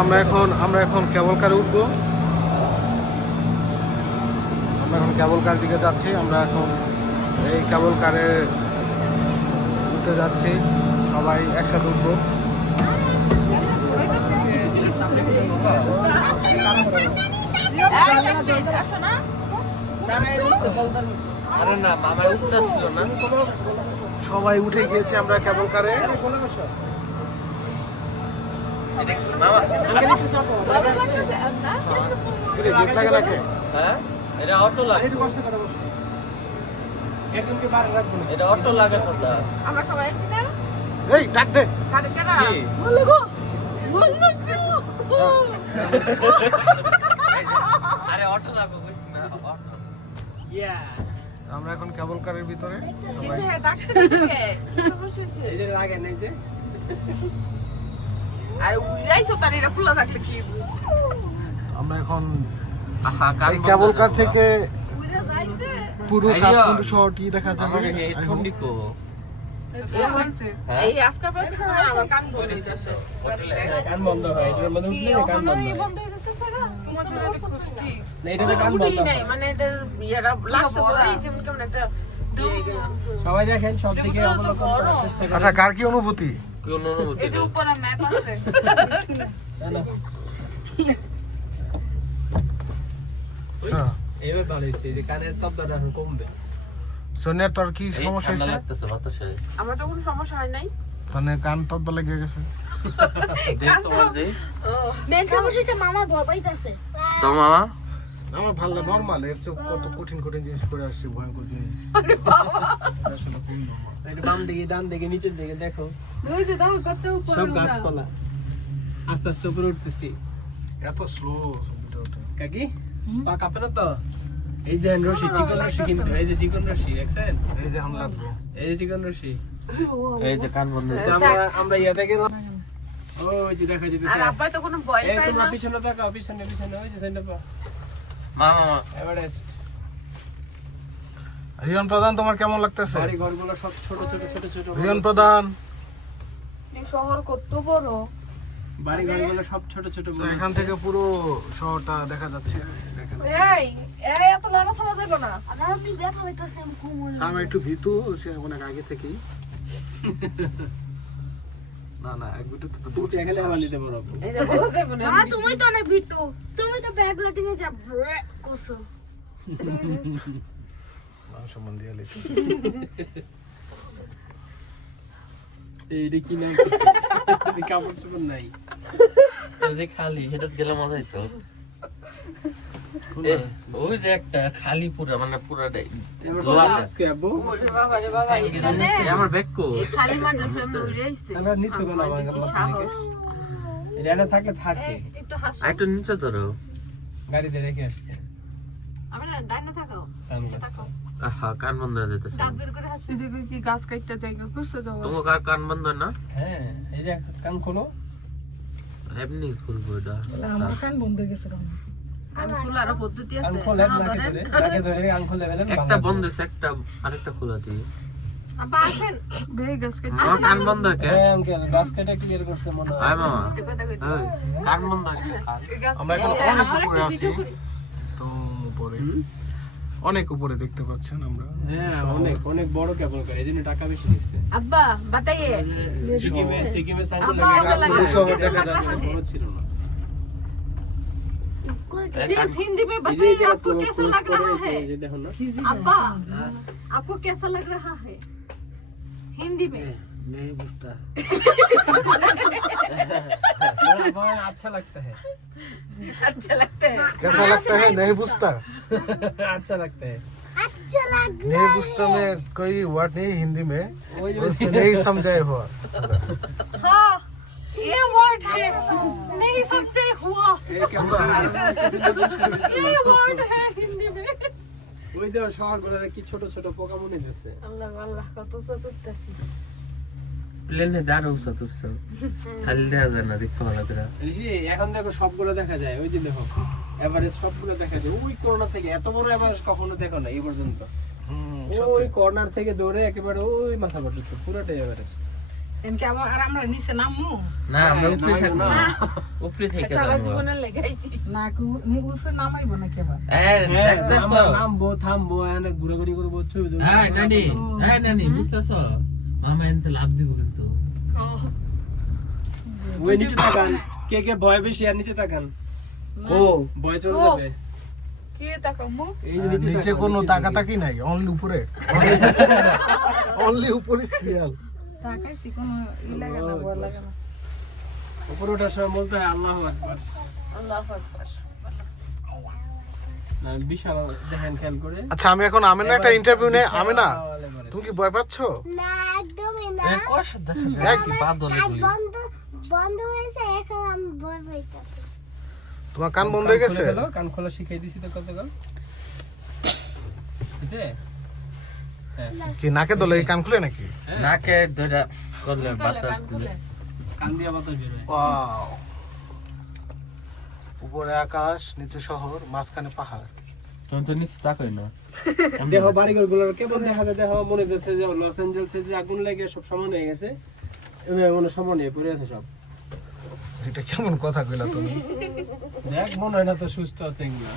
আমরা এখন কেবল কারে উঠবো। আমরা এখন কেবল কার দিকে যাচ্ছি। আমরা এখন এই কেবল কারে উঠতে যাচ্ছি, সবাই একসাথে উঠবো। সবাই উঠে গিয়েছি আমরা কেবল কারে। এই ডাক দে। আমরা এখন কেবল কারের ভিতরে আমরা এখন এই কেবল কার থেকে পুরো কাঠমান্ডু শহরটি দেখা যাবে। সবাই দেখেন সব দিকে। আচ্ছা, কার কি অনুভূতি? এবার ভালো হয়েছে যে কানের তবদাটা এখন কমবে। সোনিয়া, তোর কি সমস্যা হয়েছে? আমার তো কোনো সমস্যা হয় নাই। মানে কান তবদা লেগে গেছে। মামা ভবাইতাছে তো মামা আমার ভালো নরমাল, এর চেয়ে কত কঠিন কঠিন জিনিস করে আসছে, ভয়ঙ্কর জিনিস। একটু বাম দিকে ডান দিকে নিচের দিকে দেখো, সব গাছপালা। আস্তে আস্তে উপরে উঠতেছি। এত স্লো কাকি পা কাঁপে না তো? এই যে রশি, চিকন রশি, কিন্তু এই যে চিকন রশি দেখছেন, এই যে আমরা লাগবো, এই যে চিকন রশি, এই যে কান বন্ধ। আমরা ইয়া থেকে ওই যে দেখা যেতেছে। আর আব্বা তো কোনো ভয় পায় তোমরা না। পিছনে তাকাও, পিছনে পিছনে ওই যে সাইডে পা। মামা এভারেস্ট রিয়ন প্রধান, তোমার কেমন লাগতেছে? বাড়ি ঘরগুলো সব ছোট ছোট ছোট ছোট। রিয়ন প্রধান, এই শহর কত বড়, বাড়ি ঘরগুলো সব ছোট ছোট। এখান থেকে পুরো শহরটা দেখা যাচ্ছে। দেখেন এই এই এত লড়াছড়া যাবে না। আর আমি দেখা হইতাছে আমি ঘুমোই সামনে একটু ভীতু, সে অনেক আগে থেকেই। না না, এক ভিডিও তো তুমি এখানে আমার নিতে পারো। এই যে বলা যাবে না। মা তুমি তো অনেক ভিটু, তুমি তো ব্যাগলা দিনে যা কোসো সম্বন্ধে লিখছি। এইটা কি নাম? কাপড় চোপড় নাই, খালি হেঁটে গেলে মজা হইতো। ওই যে একটা খালি পুরা, মানে পুরাটাই আজকে আব্বু ওরে বাবা রে বাবা, এখানে আমার ব্যাগ কো এই খালি মানুষের আমরা উড়ে আইছে। আমরা নিচে গেলাম। কি সাহস। এটা থাকলে থাকে, একটু হাসো। একটু নিচে ধরো। গাড়িতে রেখে আসছে। আমি না ডাইনে থাকো। সানগ্লাসটা আহা, কান বন্ধ হয়ে যেতেছে। দাঁত বের করে হাসো। এদিকে কি গাছ কাটতে জায়গা করছে যাও। তোমার কার কান বন্ধ না? হ্যাঁ, এই যে কান খোলো। এমনি খুলবো এটা। আমার কান বন্ধ হয়ে গেছে কান। কান খোলার পদ্ধতি কান আছে। খোলে, নাও নাকে ধরেন। ধরে নাকে ধরে কান খোলে ফেলেন। একটা বন্ধ আছে, একটা আরেকটা খোলা দিয়ে। আব্বা আসেন। বেই গাছ কাটতে। আমার কান বন্ধ কে? হ্যাঁ আঙ্কেল, গাছটা ক্লিয়ার করছে মনে হয়। আয় মামা, কথা কইতে। এই, কান বন্ধ আছে। আমরা এখন অনেক উপরে আছি, তো উপরে অনেক উপরে দেখতে পাচ্ছেন আমরা। হ্যাঁ, অনেক অনেক বড় কেবল করে, এইজন্য টাকা বেশি দিচ্ছে। আব্বা বাতাইয়ে। সিকিমে সাইকেল আব্বা লাগে, আশা লাগে। শহর দেখা যাচ্ছে। বড় ছিল না। प्लीज हिंदी में এই যে बताइए জায়গা आपको कैसा ক্লোজ लग করে रहा है। এই যে দেখো না। अब्बा आपको कैसा लग रहा है हिंदी में। नहीं बुझता। अच्छा लगता है। अच्छा लगता है। कैसा लगता है? नहीं बुझता। अच्छा लगता है। আচ্ছা লাগবে नहीं बुझता में कोई वर्ड नहीं हिंदी में, उससे नहीं समझाए हुआ। हाँ ये वर्ड है नहीं समझे हुआ, এই কেবল ये वर्ड है हिंदी में। ওই দেও শহরগুলোর কি ছোট ছোট পোকা মনে দিচ্ছে। अल्लाह अल्लाह কত সতুরতাছি। প্লেনে দাঁড়াও সতুরছো, খালি দেখা যায় না, দেখতে ভালো করে। এই যে এখন দেখো সবগুলো দেখা যায়, ওই যে দেখো এভারেজ সবগুলো দেখা যায়। ওই কর্নার থেকে এত বড় এভারেজ কখনো দেখো না এই পর্যন্ত। ওই কর্নার থেকে দৌড়ে একেবারে ওই মাথা পর্যন্ত পুরোটাই এভারেস্ট। এনকে আর আমরা নিচে নামমু না আমরা উপরে থাকবো না উপরে থেকে সারা যাবো জীবনে লেগাইছি না উফে নামাইবো না কেবার হ্যাঁ দেখতেছ আমরা নামবো থামবো এনে ঘোরাঘুরি করবো ছবি তুলবো। হ্যাঁ নানি বুঝতেছ মামা এনতে লাভ দিব কিন্তু ওই নিচে তাকান কে কে ভয় বেশি আর নিচে তাকান ও ভয় চলে যাবে কি তাকামু এই যে নিচে নিচে তাকান, কোনো নিচে তাকাতাকি নাই, অনলি উপরে। অনলি উপরে সিরিয়াল। তাকাইছি কোনো ই লাগে না ভয় লাগে না উপরে ওঠার সময় বলতে হয় আল্লাহু আকবার। আল্লাহু আকবার না, বিশাল দেখেন খেয়াল করে আচ্ছা আমি এখন আমিনা একটা ইন্টারভিউ নেই। আমিনা তুমি কি ভয় পাচ্ছ? না একদমই না এই কষ দেখা যায় কি বাদল আর এগুলি বন্ধ বন্ধ হয়েছে এখন আমি ভয় পাইতাছি তোমার কান বন্ধ হয়ে গেছে? কান খোলা শিখাই দিছি তো কত গাল বুঝছে কি নাকে দলে কান খুলে নাকি? নাকে ধরে করলে বাতাস দিলে কান দিয়া বাতাস বের হয় ওয়াও, উপরে আকাশ, নিচে শহর, মাঝখানে পাহাড়। তুমি তো নিচে তাকাই না দেখো বাড়িঘর গুলোর কেমন দেখা যায়। দেখো মনে হচ্ছে যে লস অ্যাঞ্জেলসে যে আগুন লেগে সব সমান হয়ে গেছে, এভাবে মনে সমান হয়ে পড়ে আছে সব। এটা কেমন কথা কইলা তুমি? দেখ মনে হয় না তো সুস্থ আছে এগুলো।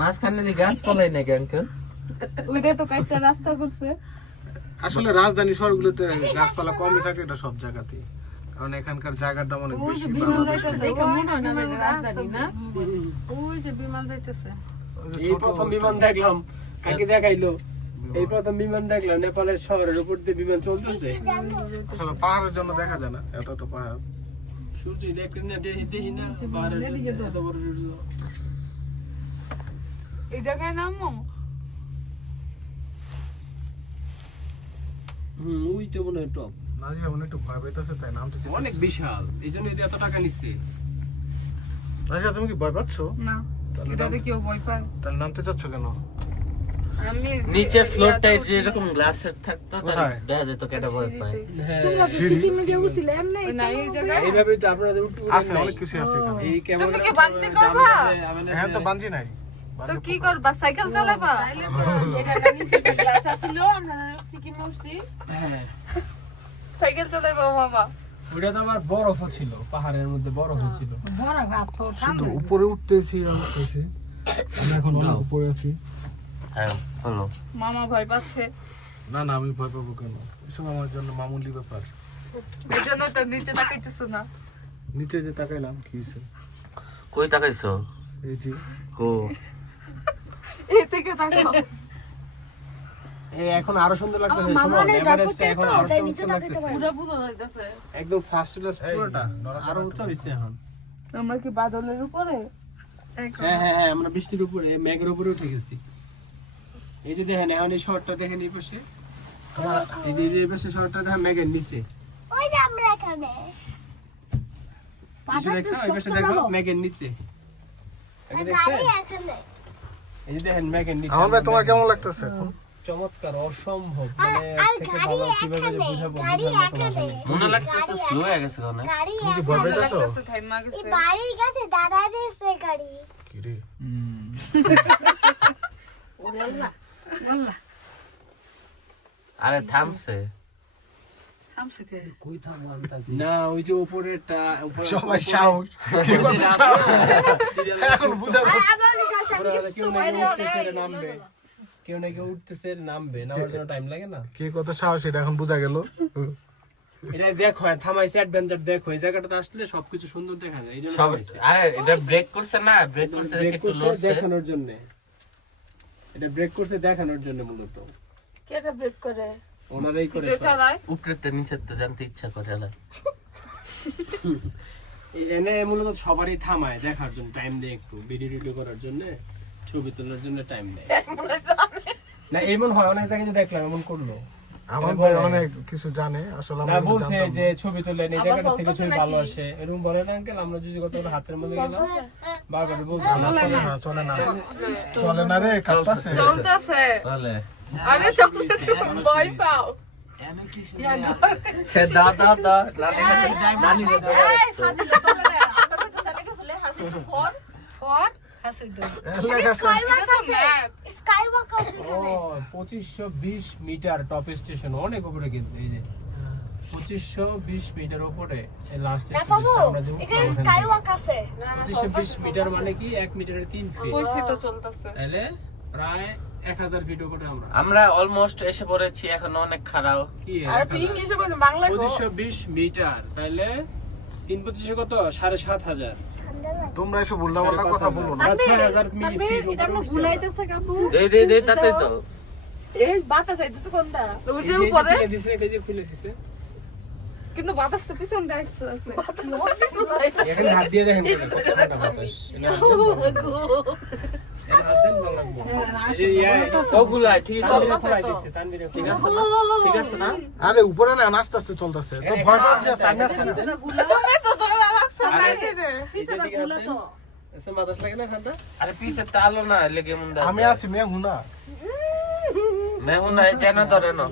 মাঝখানে দিয়ে গাছ পালাই নাকি আঙ্কেল ওইটাই তো কাইটা রাস্তা করছে আসলে রাজধানী শহরগুলোতে গাছপালা কমই থাকে, এটা সব জায়গাতেই, কারণ এখানকার জায়গার দাম অনেক বেশি। বিমান বাংলাদেশে। যাইতেছে রাজধানী না ওই যে বিমান যাইতেছে ওই যে এই ছোট প্রথম বিমান দেখলাম, কাকে দেখাইলো এই প্রথম বিমান দেখলাম, নেপালের শহরের উপর দিয়ে বিমান চলতেছে। আসলে পাহাড়ের জন্য দেখা যায় না, এত তো পাহাড়। সূর্য দেখি না, দেখি না পাহাড়ের এত বড় সূর্য। এই জায়গায় নামো ওই তো মনে হয় টপ নাজি এমন একটু ভয় পাইতেছে, তাই নামতে চাইতেছে। অনেক বিশাল, এই জন্য এত টাকা নিচ্ছে। নাজি তুমি কি ভয় পাচ্ছ? না এটাতে কেউ ভয় পায় তাহলে নামতে চাচ্ছ কেন? আমি নিচে ফ্লোরটাই যে এরকম গ্লাসের থাকতো তাহলে কোথায়? দেখা যেত কেটা ভয় পায় হ্যাঁ তোমরা তো সিকিমে গিয়ে উঠছিলে এমনি না এই জায়গায় এইভাবে তো আপনারা যে উঠতে আছে, অনেক কিছু আছে এখানে। এই কেমন তুমি কি বাঞ্চি করবা? হ্যাঁ তো বাঞ্জি নাই। তো কি করবা সাইকেল চালাবা এটা নিচে গ্লাস আছিল আমরা সিকিমে উঠছি হ্যাঁ সাইকেল চালাবা মামা ওটা তো আবার বরফও ছিল, পাহাড়ের মধ্যে বরফও ছিল। বড় ভাত তো শুধু উপরে উঠতেছি আর উঠতেছি। আমি এখন অনেক উপরে আছি। হ্যাঁ হলো মামা ভয় পাচ্ছে না না, আমি ভয় পাবো কেন? এসব আমার জন্য মামুলি ব্যাপার। এই জন্য তো নিচে তাকাইতেছ না নিচে যে তাকাইলাম, কি হয়েছে? কই তাকাইছো এই যে কো এই থেকে তাকাও এই এখন আরো সুন্দর লাগতেছে, মামা শোনো, অনেক এভারেস্টে ডাকতে এখন তো, আরো তাই চমৎকার নিচে তাকাইতে লাগতেছে। পারে পুরো বুঝা যাইতেছে একদম ফার্স্ট ক্লাস পুরোটা আরো উঁচু হইছে এখন। আমরা কি বাদলের উপরে হ্যাঁ হ্যাঁ হ্যাঁ, আমরা বৃষ্টির উপরে, মেঘের উপরে উঠে গেছি। এই যে দেখেন এখন এই শহরটা দেখেন এই পাশে, এই যে এই পাশে শহরটা দেখেন মেঘের নিচে। ওই যে আমরা এখানে নিচে দেখছো, এই পাশে দেখো মেঘের নিচে। এই যে দেখছেন? এখানে এই যে দেখেন মেঘের নিচে। আমার ভাই তোমার কেমন লাগতেছে এখন? চমৎকার, অসম্ভব, মানে এর থেকে ভালো কিভাবে যে বুঝাবো, বোঝার মতো ভাষা নেই। মনে লাগতেছে স্লো হয়ে গেছে কোনে গাড়ি তুমি কি ভয় পাইতেছো? লাগতেছে থাইমা গেছে বাড়ি গেছে দাঁড়ায় রয়েছে গাড়ি কি রে? ওরে আল্লাহ আল্লাহ আরে থামছে থামছে কে কই থামো আনতাছি না, ওই যে উপরেরটা সবাই সাহস। কি কত সাহস? এখন বুঝা যাচ্ছে। কেউ না কেউ উঠতেছে রে নামবে, কেউ না কেউ উঠতেছে নামবে, নামার জন্য টাইম লাগে না। কে কত সাহস এটা এখন বোঝা গেল। এটা দেখো, থামাইছে অ্যাডভেঞ্চার দেখো, এই জায়গাটাতে আসলে সবকিছু সুন্দর দেখা যায়, এই জন্য সব থামাইছে। আরে এটা ব্রেক করছে না ব্রেক করছে দেখে ব্রেক একটু করছে লড়ছে দেখানোর জন্য, এটা ব্রেক করছে দেখানোর জন্য মূলত কেটা ব্রেক করে ওনারাই করে তো চালায় উপরেতে নিচেতে জানতে ইচ্ছা করে না এনে মূলত সবারই থামায় দেখার জন্য, টাইম দেয় একটু ভিডিও টিডিও করার জন্য, ছবি তোলার জন্য টাইম দেয় না। এমন হয় অনেক জায়গায় যে দেখলাম এমন করলো, আমার ভাই অনেক কিছু জানে আসলে। না আমরা বলছে জানতাম যে না। ছবি তুলে এই জায়গাটা থেকে ছবি ভালো আসে, এরকম বলে না আঙ্কেল? আমরা যদি কত হাতের মধ্যে গেলাম বারবার বলছি না, চলে না, চলে না, চলে না রে, কাঁপতাছে। চলতেছে চলে আরে চলতেছে তুমি ভয় পাও দা দা দা নানি এই ফাজিল তোলে না আমরা তো সামনে গেছলে হাসি তো ফর হাসি তো লেখা আছে। স্কাই ওয়াক আছে ও 2520 মিটার টপ স্টেশন, অনেক উপরে কিন্তু। এই যে 2520 মিটার উপরে লাস্ট বাবু এখানে স্কাই ওয়াক আছে 2520 মিটার মানে কি 1 মিটারের 3 ফিট কইছি তো চলতেছে তাহলে প্রায় 1000 ফিট উপরে আমরা আমরা অলমোস্ট এসে পড়েছি, এখন অনেক খারাপ। কি আর তুই ইংলিশে কইছ বাংলা কো 2520 মিটার তাহলে 325 কত 7500 তোমরা এসব উল্টাপাল্টা কথা বলো না। 6000 মিলি ফিট এটা উপরে আমরা ভুলাইতেছে কাপু দে তাতে তো এই বাতাস আইতেছে কোনটা ওই যে উপরে খুলে দিছে এই যে খুলে দিছে কিন্তু বাতাস তো পিছন দিয়ে আসছে এখানে হাত দিয়ে দেখেন কত ঠান্ডা বাতাস এটা হাত দেন ভালো লাগবে এই যে ওগুলা ঠিক আছে, তানভীরে ঠিক আছে না? ঠিক আছে না? আরে উপরে না আস্তে আস্তে চলতেছে তো ভয় পাচ্ছে সামনে আছে না তুমি তো ধরে রাখছ না রে পিছনে গুলা তো এসে বাতাস লাগে না ঠান্ডা আরে পিছে তালো না লেগে মুন্ডা। আমি আছি মে হুনা মেহুন না জানা ধরে না।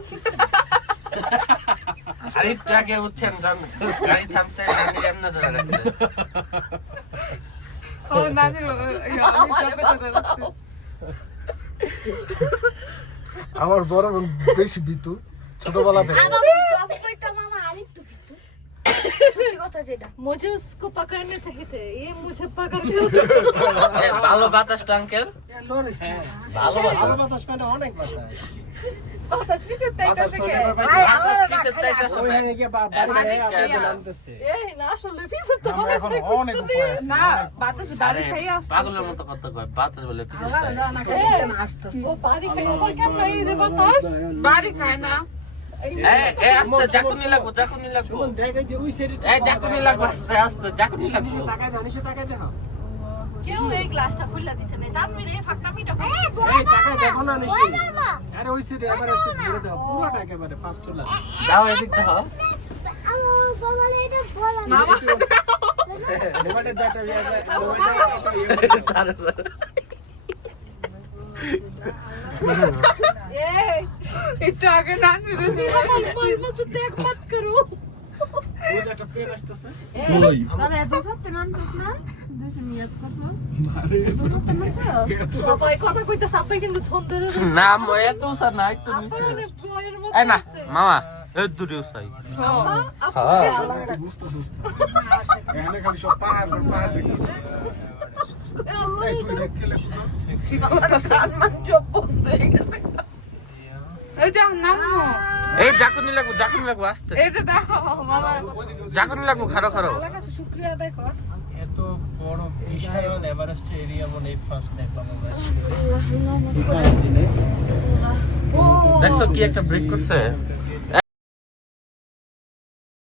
আরে ট্রাকে উঠছেন জান, গাড়ি থামছে নানি এমনি ধরে রাখছে। ও নানি আমি সবে ধরে রাখছি আমার বড় বোন বেশি বিতু ছোটবেলা থেকে একটা मामा आलिफ तो बिट्टू সত্যি কথা যেটা मुझे उसको पकड़ने चाहिए थे ये मुझे पकड़ के এ, ভালো বাতাস তো আঙ্কেল, ভালো বাতাস। ভালো বাতাস মানে অনেক বাতাস বাতাস পিছে তাইতাছে কে বাতাস পিছে তাইতাছে। ওইখানে গিয়ে বাড়ি আগে নামতেছে এই না আসলে পিছে তো আমরা এখন অনেক উপরে আছি না বাতাস বাড়ি আরে, খাই আসছে পাগলের মতো কথা কয়, বাতাস বলে পিছে তাই। वो पानी का ऊपर क्या नहीं रे बतास বাড়ি খায় না এ আস্তে জাকুনি লাগবো। দেখে যে ওই সাইডে এ জাকুনি লাগবো, আস্তে জাকুনি লাগবো। তাকায় দাও নিচে তাকায় দেখো क्यों एक ग्लासটা খুললা দিছে না তার মেরে ফাঁকটা মিটা এই তাকায় দেখো না নিচে আরে ওই সাইডে আবার একটু ঘুরে দাও পুরোটা একেবারে ফার্স্ট হলো দাও এদিক দাও। মামা লেবারে দাটা ইয়া যায় সারা সারা। ए একটু আগে নানি রে कल मत देख मत करो ওই যে একটা পেন আসতেছে আরে এত সত্যি নামছিস না দেশে নিয়ত করছো সবাই কথা কইতে সাপে কিন্তু ছন্দের না এত উসার না, একটু নিচে। আপনার বয়ের মত এ না মামা এ দূরে উসাই। বুঝতে বুঝতে এখানে খালি সব পাহাড় দেখতেছি এই তুই দেখলে সুসাস শীতলটা সানমান জব বন্ধ হয়ে গেছে এই যে নামো এই জাকুনি লাগবো আস্তে। এই যে দেখো মামা জাকুনি লাগবো, খারো আল্লাহর কাছে শুকরিয়া আদায় কর এত বড় বিশাল এভারেস্ট এরিয়া মনে এই ফার্স্ট দেখলাম আমরা দেখছো কি একটা ব্রেক করছে।